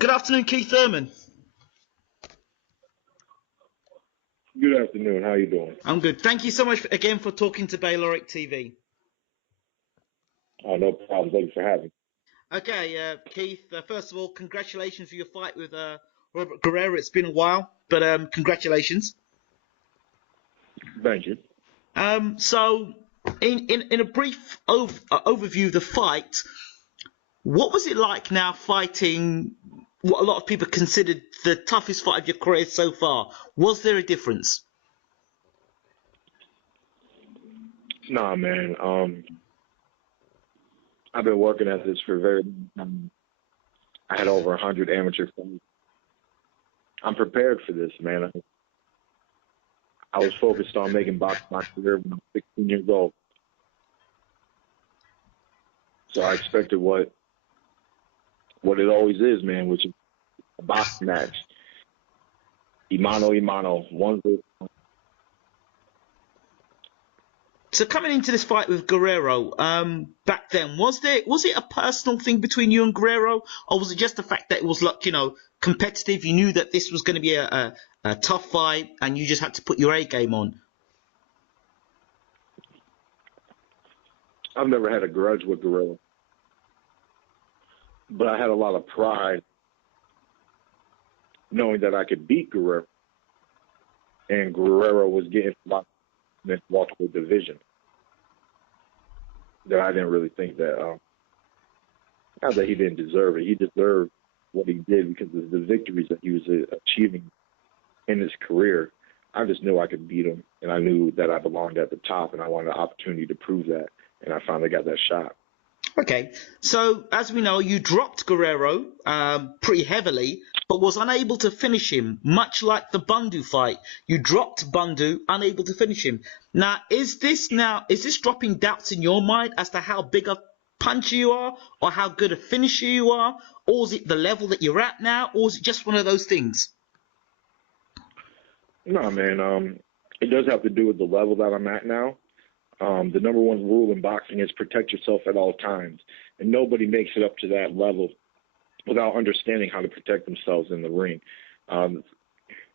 Good afternoon, Keith Thurman. Good afternoon. How you doing? I'm good. Thank you so much again for talking to Bayloric TV. Oh, no problem. Thanks for having me. Okay, Keith, first of all, congratulations for your fight with Robert Guerrero. It's been a while, but congratulations. Thank you. So, in a brief overview of the fight, what was it like now fighting what a lot of people considered the toughest fight of your career so far? Was there a difference? Nah, man. I've been working at this for a very long time. I had over 100 amateur fights. I'm prepared for this, man. I was focused on making boxing my career when I was 16 years old. So I expected what it always is, man, which is a boxing match. Mano, one versus one. So coming into this fight with Guerrero, back then, was it a personal thing between you and Guerrero, or was it just the fact that it was like, competitive? You knew that this was going to be a tough fight, and you just had to put your A game on. I've never had a grudge with Guerrero, but I had a lot of pride knowing that I could beat Guerrero, and Guerrero was getting a lot in this welterweight division that I didn't really think that, not that he didn't deserve it. He deserved what he did because of the victories that he was achieving in his career. I just knew I could beat him, and I knew that I belonged at the top, and I wanted an opportunity to prove that, and I finally got that shot. Okay, so as we know, you dropped Guerrero pretty heavily, but was unable to finish him, much like the Bundu fight. You dropped Bundu, unable to finish him. Now, is this dropping doubts in your mind as to how big a puncher you are, or how good a finisher you are, or is it the level that you're at now, or is it just one of those things? No, man, it does have to do with the level that I'm at now. The number one rule in boxing is protect yourself at all times, and nobody makes it up to that level without understanding how to protect themselves in the ring.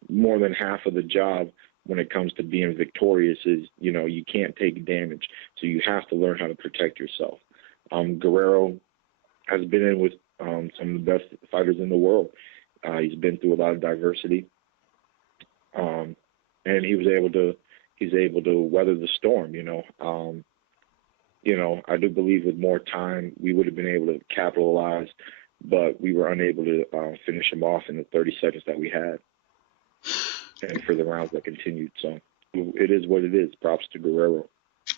More than half of the job when it comes to being victorious is, you can't take damage, so you have to learn how to protect yourself. Guerrero has been in with some of the best fighters in the world. He's been through a lot of diversity, and he's able to weather the storm. I do believe with more time we would have been able to capitalize, but we were unable to finish him off in the 30 seconds that we had, and for the rounds that continued. So it is what it is. Props to Guerrero.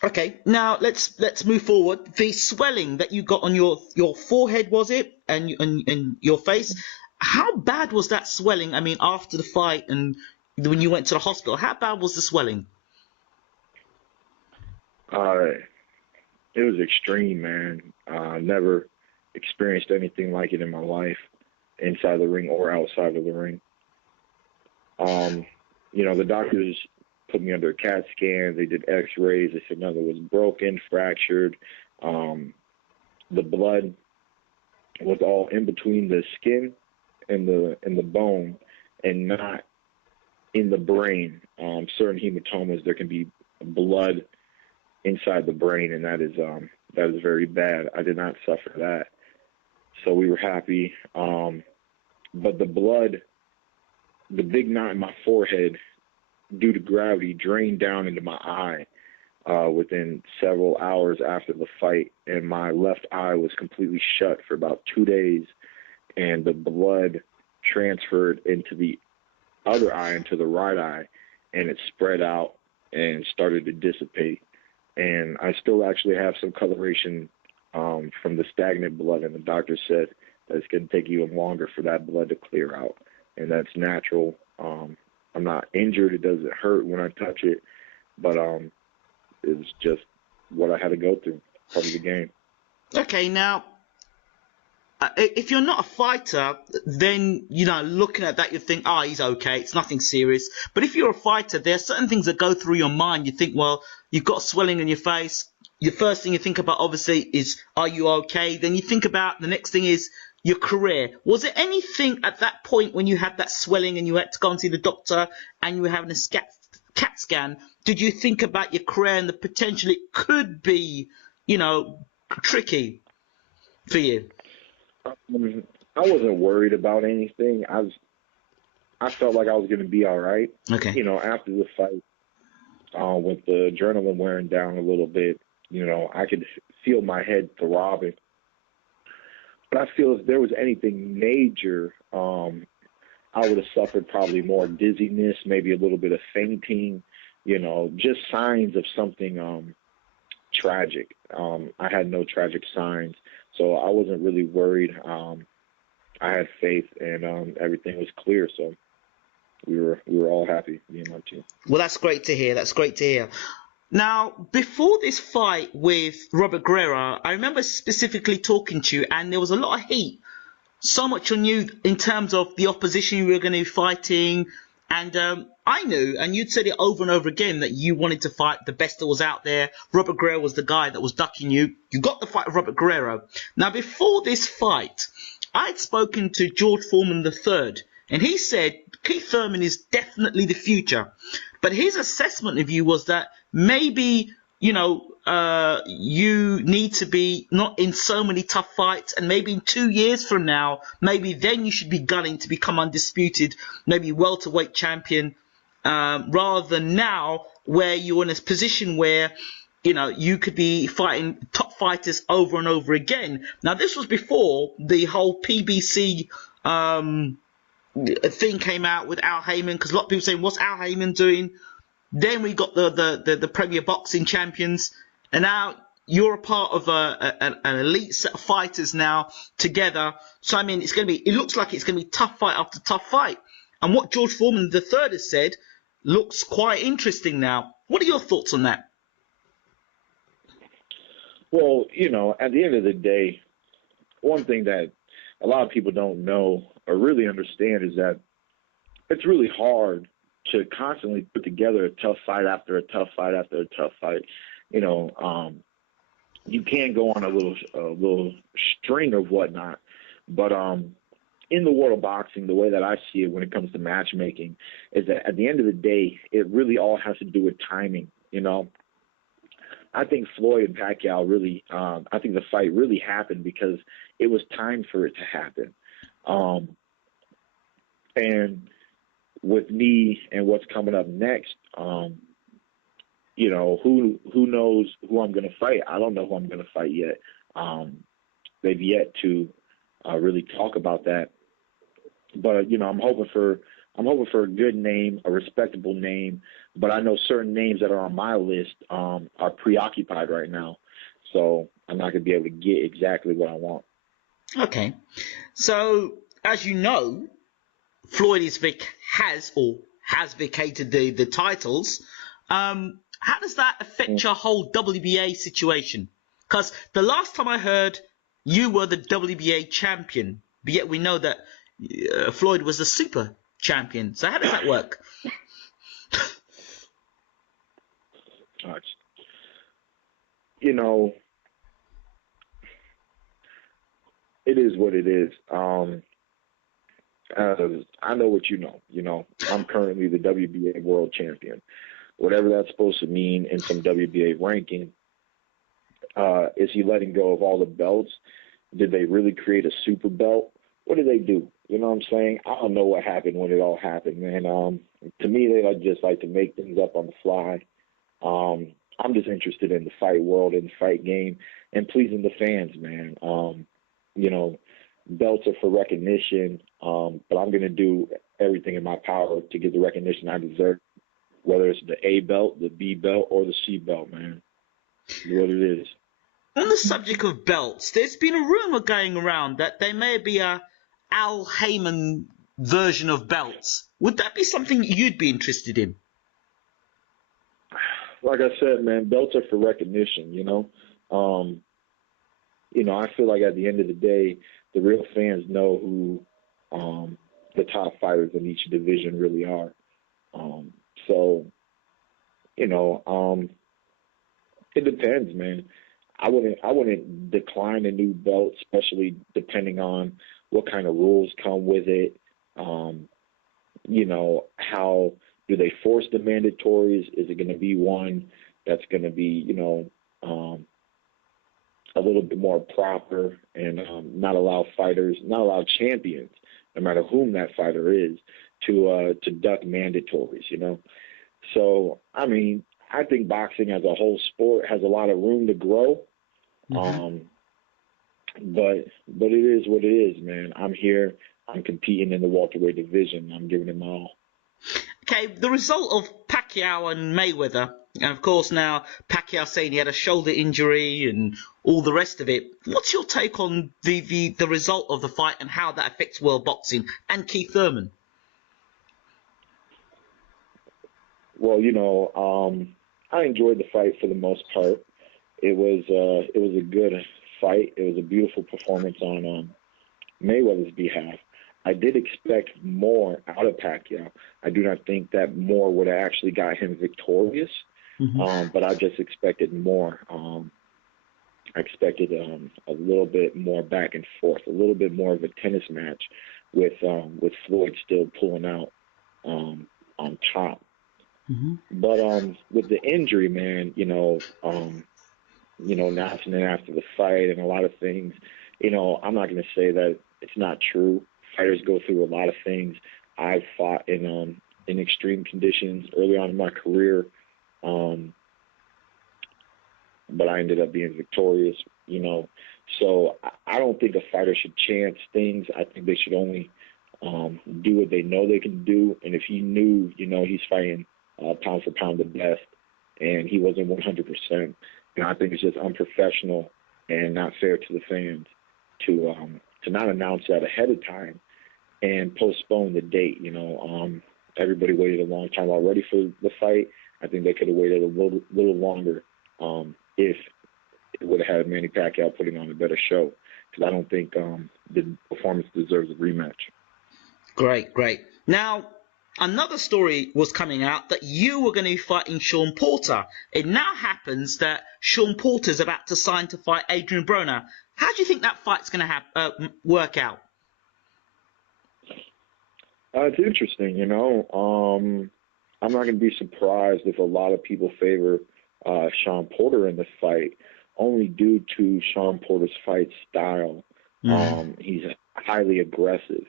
Okay, now let's move forward. The swelling that you got on your forehead, was it, and your face? How bad was that swelling? I mean, after the fight and when you went to the hospital, how bad was the swelling? It was extreme, man. Never experienced anything like it in my life, inside the ring or outside of the ring. The doctors put me under a CAT scan. They did X-rays. They said nothing was broken, fractured. The blood was all in between the skin and the bone, and not in the brain. Certain hematomas, there can be blood inside the brain, and that is very bad. I did not suffer that, so we were happy. But the blood, the big knot in my forehead, due to gravity, drained down into my eye within several hours after the fight, and my left eye was completely shut for about 2 days, and the blood transferred into the other eye, into the right eye, and it spread out and started to dissipate. And I still actually have some coloration from the stagnant blood, and the doctor said that it's going to take even longer for that blood to clear out, and that's natural. I'm not injured. It doesn't hurt when I touch it, but it's just what I had to go through, part of the game. Okay, now, if you're not a fighter, then, looking at that, you think, he's okay, it's nothing serious. But if you're a fighter, there are certain things that go through your mind. You think, well, you've got swelling in your face. The first thing you think about, obviously, is, are you okay? Then you think about, the next thing is, your career. Was there anything at that point when you had that swelling and you had to go and see the doctor and you were having a CAT scan? Did you think about your career and the potential it could be, tricky for you? I wasn't worried about anything. I felt like I was going to be all right. Okay. After the fight, with the adrenaline wearing down a little bit, I could feel my head throbbing. But I feel if there was anything major, I would have suffered probably more dizziness, maybe a little bit of fainting, just signs of something tragic. I had no tragic signs, so I wasn't really worried. I had faith, and everything was clear, so we were all happy, me and my team. Well, that's great to hear. That's great to hear. Now, before this fight with Robert Guerrero, I remember specifically talking to you, and there was a lot of heat, so much on you in terms of the opposition you were going to be fighting. And I knew, and you'd said it over and over again, that you wanted to fight the best that was out there. Robert Guerrero was the guy that was ducking you. You got the fight with Robert Guerrero. Now, before this fight, I had spoken to George Foreman III, and he said Keith Thurman is definitely the future. But his assessment of you was that maybe, you need to be not in so many tough fights, and maybe in 2 years from now, maybe then you should be gunning to become undisputed, maybe welterweight champion, rather than now where you're in a position where, you could be fighting top fighters over and over again. Now, this was before the whole PBC thing came out with Al Heyman, because a lot of people saying, what's Al Heyman doing? Then we got the Premier Boxing Champions, and now you're a part of an elite set of fighters now together. So I mean, it looks like it's gonna be tough fight after tough fight. And what George Foreman III has said looks quite interesting now. What are your thoughts on that? Well, at the end of the day, one thing that a lot of people don't know or really understand is that it's really hard to constantly put together a tough fight after a tough fight after a tough fight. You can go on a little string of whatnot, but in the world of boxing, the way that I see it when it comes to matchmaking is that at the end of the day, it really all has to do with timing. I think Floyd and Pacquiao really, I think the fight really happened because it was time for it to happen. And with me and what's coming up next, who knows who I'm going to fight? I don't know who I'm going to fight yet. They've yet to really talk about that. But I'm hoping for a good name, a respectable name. But I know certain names that are on my list are preoccupied right now, so I'm not going to be able to get exactly what I want. Okay. So as you know, Floyd has vacated the titles. How does that affect your whole WBA situation? Because the last time I heard, you were the WBA champion, but yet we know that Floyd was the super champion. So how does that work? It is what it is. I know what you know. I'm currently the WBA world champion. Whatever that's supposed to mean in some WBA ranking, is he letting go of all the belts? Did they really create a super belt? What did they do? You know what I'm saying? I don't know what happened when it all happened, man. To me, they just like to make things up on the fly. I'm just interested in the fight world and the fight game and pleasing the fans, man. Belts are for recognition, but I'm going to do everything in my power to get the recognition I deserve, whether it's the A belt, the B belt, or the C belt, man. It's what it is. On the subject of belts, there's been a rumor going around that there may be a Al Heyman version of belts. Would that be something you'd be interested in? Like I said, man, belts are for recognition, I feel like at the end of the day, the real fans know who the top fighters in each division really are. It depends, man. I wouldn't decline a new belt, especially depending on what kind of rules come with it. You know, how do they force the mandatories? Is it going to be one that's going to be, you know, a little bit more proper and not allow champions, no matter whom that fighter is, to duck mandatories, you know? So, I mean, I think boxing as a whole sport has a lot of room to grow. Mm-hmm. But it is what it is, man. I'm here. I'm competing in the welterweight division. I'm giving it my all. Okay, the result of Pacquiao and Mayweather, and of course now Pacquiao saying he had a shoulder injury and all the rest of it. What's your take on the result of the fight and how that affects world boxing and Keith Thurman? Well, you know, I enjoyed the fight for the most part. It was a good fight. It was a beautiful performance on Mayweather's behalf. I did expect more out of Pacquiao. I do not think that more would have actually got him victorious, but I just expected more. I expected a little bit more back and forth, a little bit more of a tennis match with Floyd still pulling out on top. Mm-hmm. But with the injury, man, after the fight and a lot of things, you know, I'm not going to say that it's not true. Fighters go through a lot of things. I've fought in extreme conditions early on in my career, but I ended up being victorious, you know. So I don't think a fighter should chance things. I think they should only do what they know they can do. And if he knew, you know, he's fighting pound for pound the best, and he wasn't 100%, and I think it's just unprofessional and not fair to the fans to not announce that ahead of time and postpone the date. You know, everybody waited a long time already for the fight. I think they could have waited a little longer if it would have had Manny Pacquiao putting on a better show, because I don't think the performance deserves a rematch. Great. Now, another story was coming out that you were going to be fighting Shawn Porter. It now happens that Shawn Porter is about to sign to fight Adrian Broner. How do you think that fight's going to work out? It's interesting, you know. I'm not going to be surprised if a lot of people favor Shawn Porter in the fight, only due to Shawn Porter's fight style. He's highly aggressive.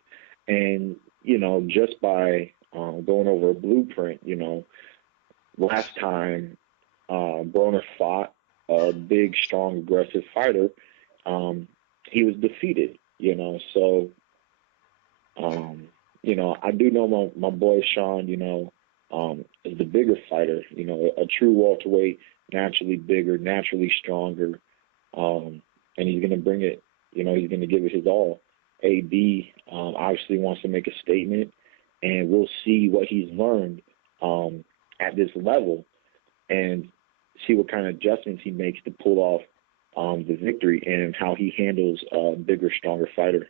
And, you know, just by going over a blueprint, you know, last time Broner fought a big, strong, aggressive fighter, he was defeated, you know. So, you know, I do know my boy Shawn, you know, is the bigger fighter, you know, a true welterweight, naturally bigger, naturally stronger, and he's going to bring it, you know, he's going to give it his all. AB obviously wants to make a statement, and we'll see what he's learned at this level and see what kind of adjustments he makes to pull off the victory and how he handles a bigger, stronger fighter.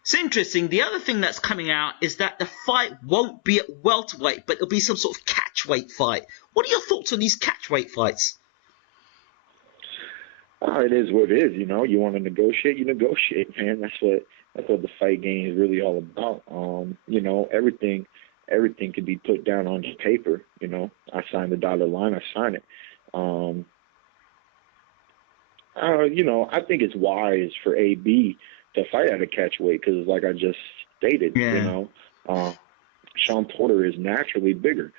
It's interesting. The other thing that's coming out is that the fight won't be at welterweight, but it'll be some sort of catchweight fight. What are your thoughts on these catchweight fights? It is what it is, you know. You want to negotiate, you negotiate, man. That's what the fight game is really all about. You know, everything can be put down on paper. You know, I sign the dotted line, I sign it. You know, I think it's wise for AB to fight at a catchweight because, like I just stated, you know, Shawn Porter is naturally bigger.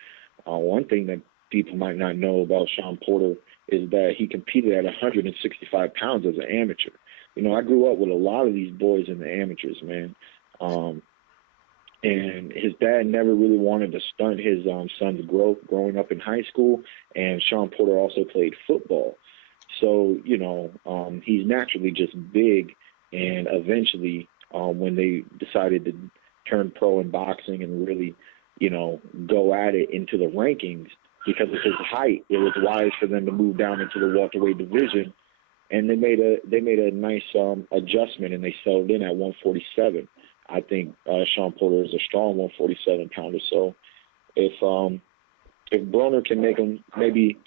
One thing that people might not know about Shawn Porter is that he competed at 165 pounds as an amateur. You know, I grew up with a lot of these boys in the amateurs, man. And his dad never really wanted to stunt his son's growth growing up in high school, and Shawn Porter also played football. So, you know, he's naturally just big, and eventually when they decided to turn pro in boxing and really, you know, go at it into the rankings, because of his height, it was wise for them to move down into the welterweight division, and they made a nice adjustment, and they settled in at 147. I think Shawn Porter is a strong 147 pounder. So if Broner can make him maybe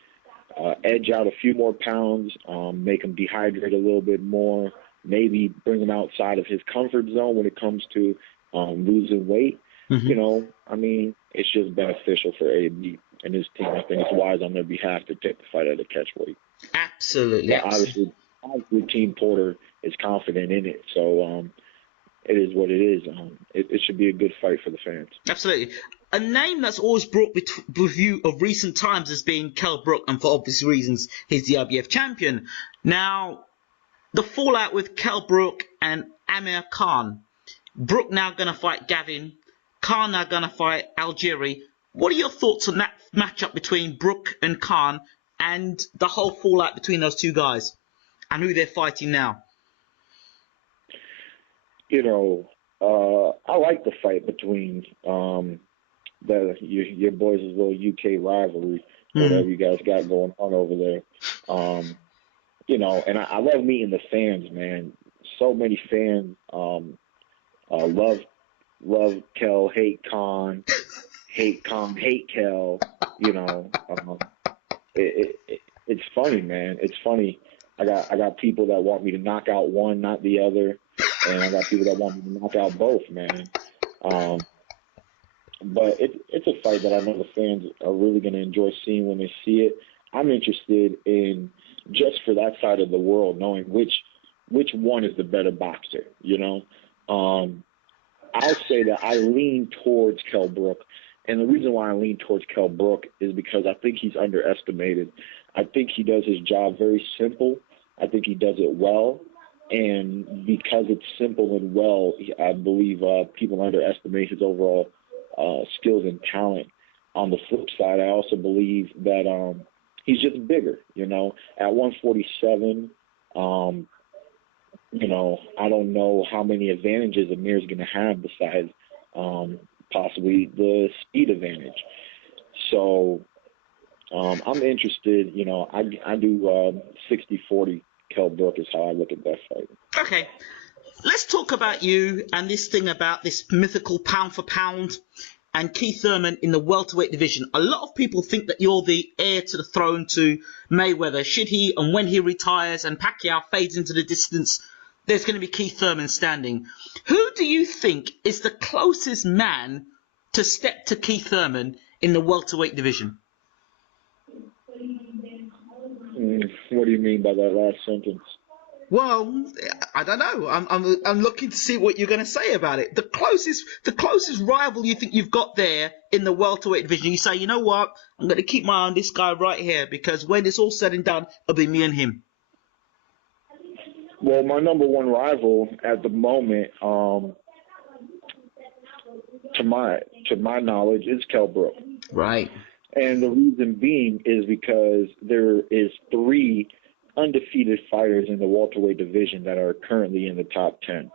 edge out a few more pounds, make him dehydrate a little bit more, maybe bring him outside of his comfort zone when it comes to losing weight. Mm-hmm. You know, I mean, it's just beneficial for AB and his team. I think it's wise on their behalf to take the fight at a catchweight. Absolutely. But obviously, Team Porter is confident in it, so it is what it is. It should be a good fight for the fans. Absolutely. A name that's always brought with you of recent times has been Kell Brook, and for obvious reasons, he's the IBF champion. Now, the fallout with Kell Brook and Amir Khan. Brook now going to fight Gavin. Khan now going to fight Algieri. What are your thoughts on that matchup between Brook and Khan and the whole fallout between those two guys and who they're fighting now? You know, I like the fight between your boys' little UK rivalry, whatever you guys got going on over there. You know, and I love meeting the fans, man. So many fans love Kell, hate Khan, hate Kell. You know, it's funny, man. It's funny. I got people that want me to knock out one, not the other, and I got people that want me to knock out both, man. But it's a fight that I know the fans are really going to enjoy seeing when they see it. I'm interested in, just for that side of the world, knowing which one is the better boxer, you know. I'll say that I lean towards Kell Brook, and the reason why I lean towards Kell Brook is because I think he's underestimated. I think he does his job very simple. I think he does it well, and because it's simple and well, I believe people underestimate his overall skills and talent. On the flip side, I also believe that he's just bigger, you know. At 147, you know, I don't know how many advantages Amir's going to have besides possibly the speed advantage. So I'm interested, you know, I do 60-40 Kell Brook is how I look at that fight. Okay. Let's talk about you and this thing about this mythical pound for pound and Keith Thurman in the welterweight division. A lot of people think that you're the heir to the throne to Mayweather. Should he and when he retires and Pacquiao fades into the distance, there's going to be Keith Thurman standing. Who do you think is the closest man to step to Keith Thurman in the welterweight division? What do you mean by that last sentence? Well, I don't know. I'm looking to see what you're going to say about it. The closest rival you think you've got there in the welterweight division. You say, you know what? I'm going to keep my eye on this guy right here because when it's all said and done, it'll be me and him. Well, my number one rival at the moment, to my knowledge, is Kell Brook. Right. And the reason being is because there is 3 undefeated fighters in the welterweight division that are currently in the top 10.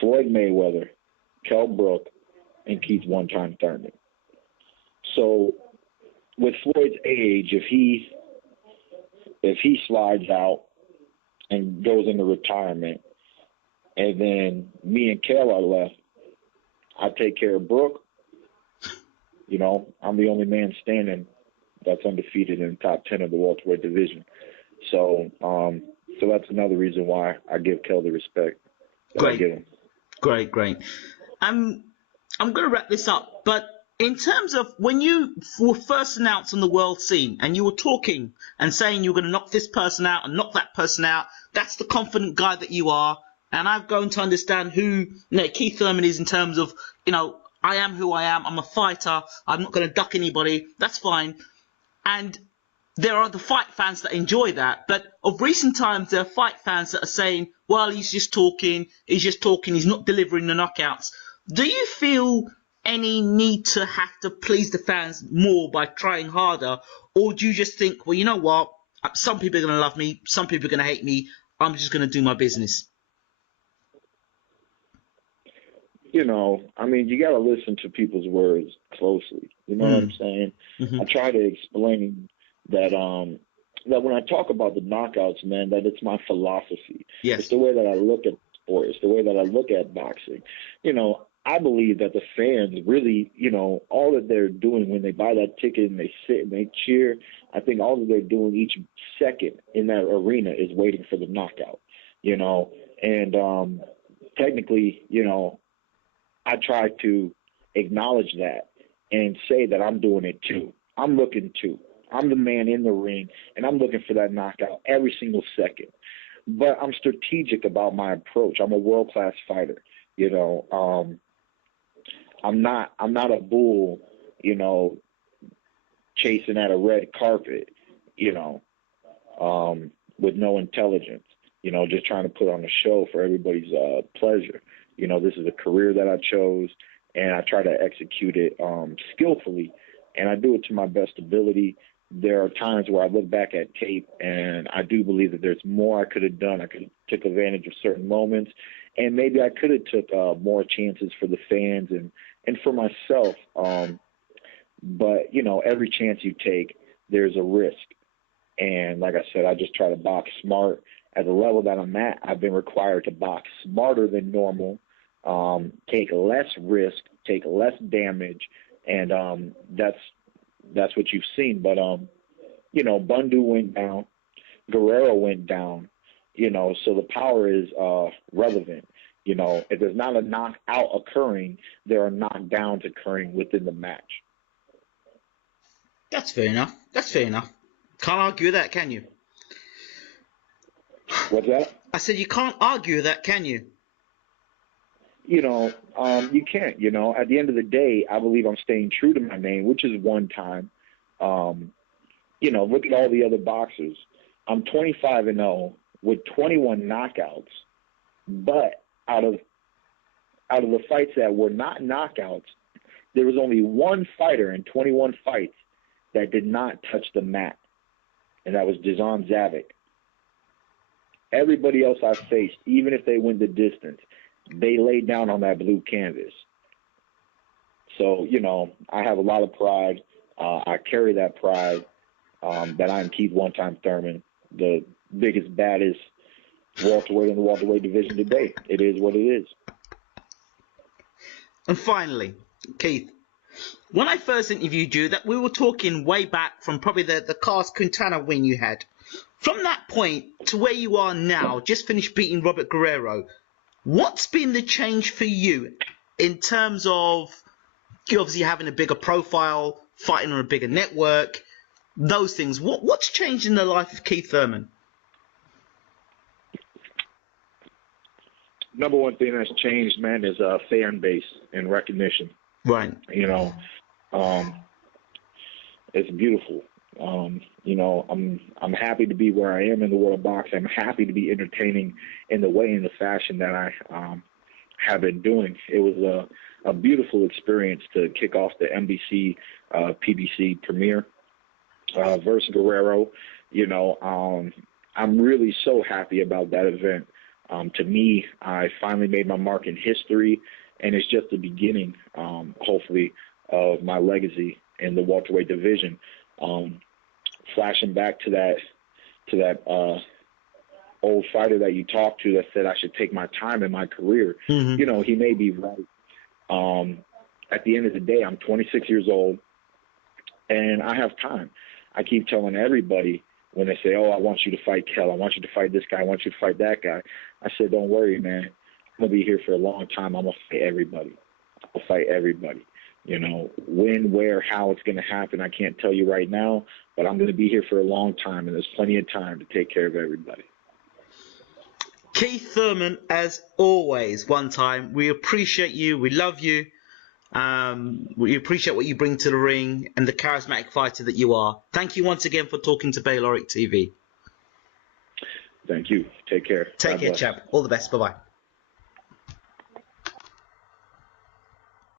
Floyd Mayweather, Kell Brook, and Keith one-time Thurman. So with Floyd's age, if he slides out and goes into retirement, and then me and Kell are left, I take care of Brook. You know, I'm the only man standing that's undefeated in the top 10 of the welterweight division. So that's another reason why I give Kell the respect that I give him. Great. I'm going to wrap this up, but in terms of when you were first announced on the world scene and you were talking and saying you were going to knock this person out and knock that person out, that's the confident guy that you are. And I've grown to understand who Keith Thurman is in terms of, I am who I am. I'm a fighter. I'm not going to duck anybody. That's fine. And there are the fight fans that enjoy that. But of recent times, there are fight fans that are saying, well, he's just talking. He's not delivering the knockouts. Do you feel any need to have to please the fans more by trying harder? Or do you just think, well, you know what? Some people are going to love me. Some people are going to hate me. I'm just going to do my business. You got to listen to people's words closely. You know what I'm saying? Mm-hmm. I try to explain that that when I talk about the knockouts, man, that it's my philosophy. Yes. It's the way that I look at sport. It's the way that I look at boxing. I believe that the fans really, all that they're doing when they buy that ticket and they sit and they cheer, I think all that they're doing each second in that arena is waiting for the knockout, and technically, I try to acknowledge that and say that I'm doing it too. I'm looking too. I'm the man in the ring, and I'm looking for that knockout every single second. But I'm strategic about my approach. I'm a world-class fighter. I'm not a bull, chasing at a red carpet, with no intelligence, just trying to put on a show for everybody's pleasure. This is a career that I chose, and I try to execute it skillfully, and I do it to my best ability. There are times where I look back at tape, and I do believe that there's more I could have done. I could have took advantage of certain moments, and maybe I could have took more chances for the fans and for myself. But, every chance you take, there's a risk. And like I said, I just try to box smart. At the level that I'm at, I've been required to box smarter than normal, take less risk, take less damage, and that's what you've seen. But, Bundu went down, Guerrero went down, so the power is relevant. If there's not a knockout occurring, there are knockdowns occurring within the match. That's fair enough. Can't argue with that, can you? What's that? I said you can't argue with that, can you? You can't. At the end of the day, I believe I'm staying true to my name, which is one time. Look at all the other boxers. I'm 25-0 with 21 knockouts, but out of the fights that were not knockouts, there was only one fighter in 21 fights that did not touch the mat, and that was Dizon Zavik. Everybody else I faced, even if they went the distance, they laid down on that blue canvas. So, I have a lot of pride. I carry that pride that I'm Keith one-time Thurman, the biggest, baddest welterweight in the welterweight division today. It is what it is. And finally, Keith, when I first interviewed you, that we were talking way back from probably the Carlos Quintana win you had. From that point to where you are now, just finished beating Robert Guerrero, what's been the change for you in terms of you obviously having a bigger profile, fighting on a bigger network, those things? What's changed in the life of Keith Thurman? Number one thing that's changed, man, is fan base and recognition. Right. It's beautiful. I'm happy to be where I am in the world of boxing. I'm happy to be entertaining in the way and the fashion that I have been doing. It was a beautiful experience to kick off the NBC PBC premiere versus Guerrero. I'm really so happy about that event. To me, I finally made my mark in history, and it's just the beginning, hopefully, of my legacy in the welterweight division. Flashing back to that old fighter that you talked to that said I should take my time in my career. Mm-hmm. He may be right. At the end of the day, I'm 26 years old, and I have time. I keep telling everybody when they say, "Oh, I want you to fight Kell. I want you to fight this guy. I want you to fight that guy." I said, "Don't worry, man. I'm gonna be here for a long time. I'm gonna fight everybody. I'll fight everybody. When, where, how it's going to happen, I can't tell you right now, but I'm going to be here for a long time, and there's plenty of time to take care of everybody." Keith Thurman, as always, one time, we appreciate you. We love you. We appreciate what you bring to the ring and the charismatic fighter that you are. Thank you once again for talking to Bayloric TV. Thank you. Take care. Take care, chap. All the best. Bye-bye.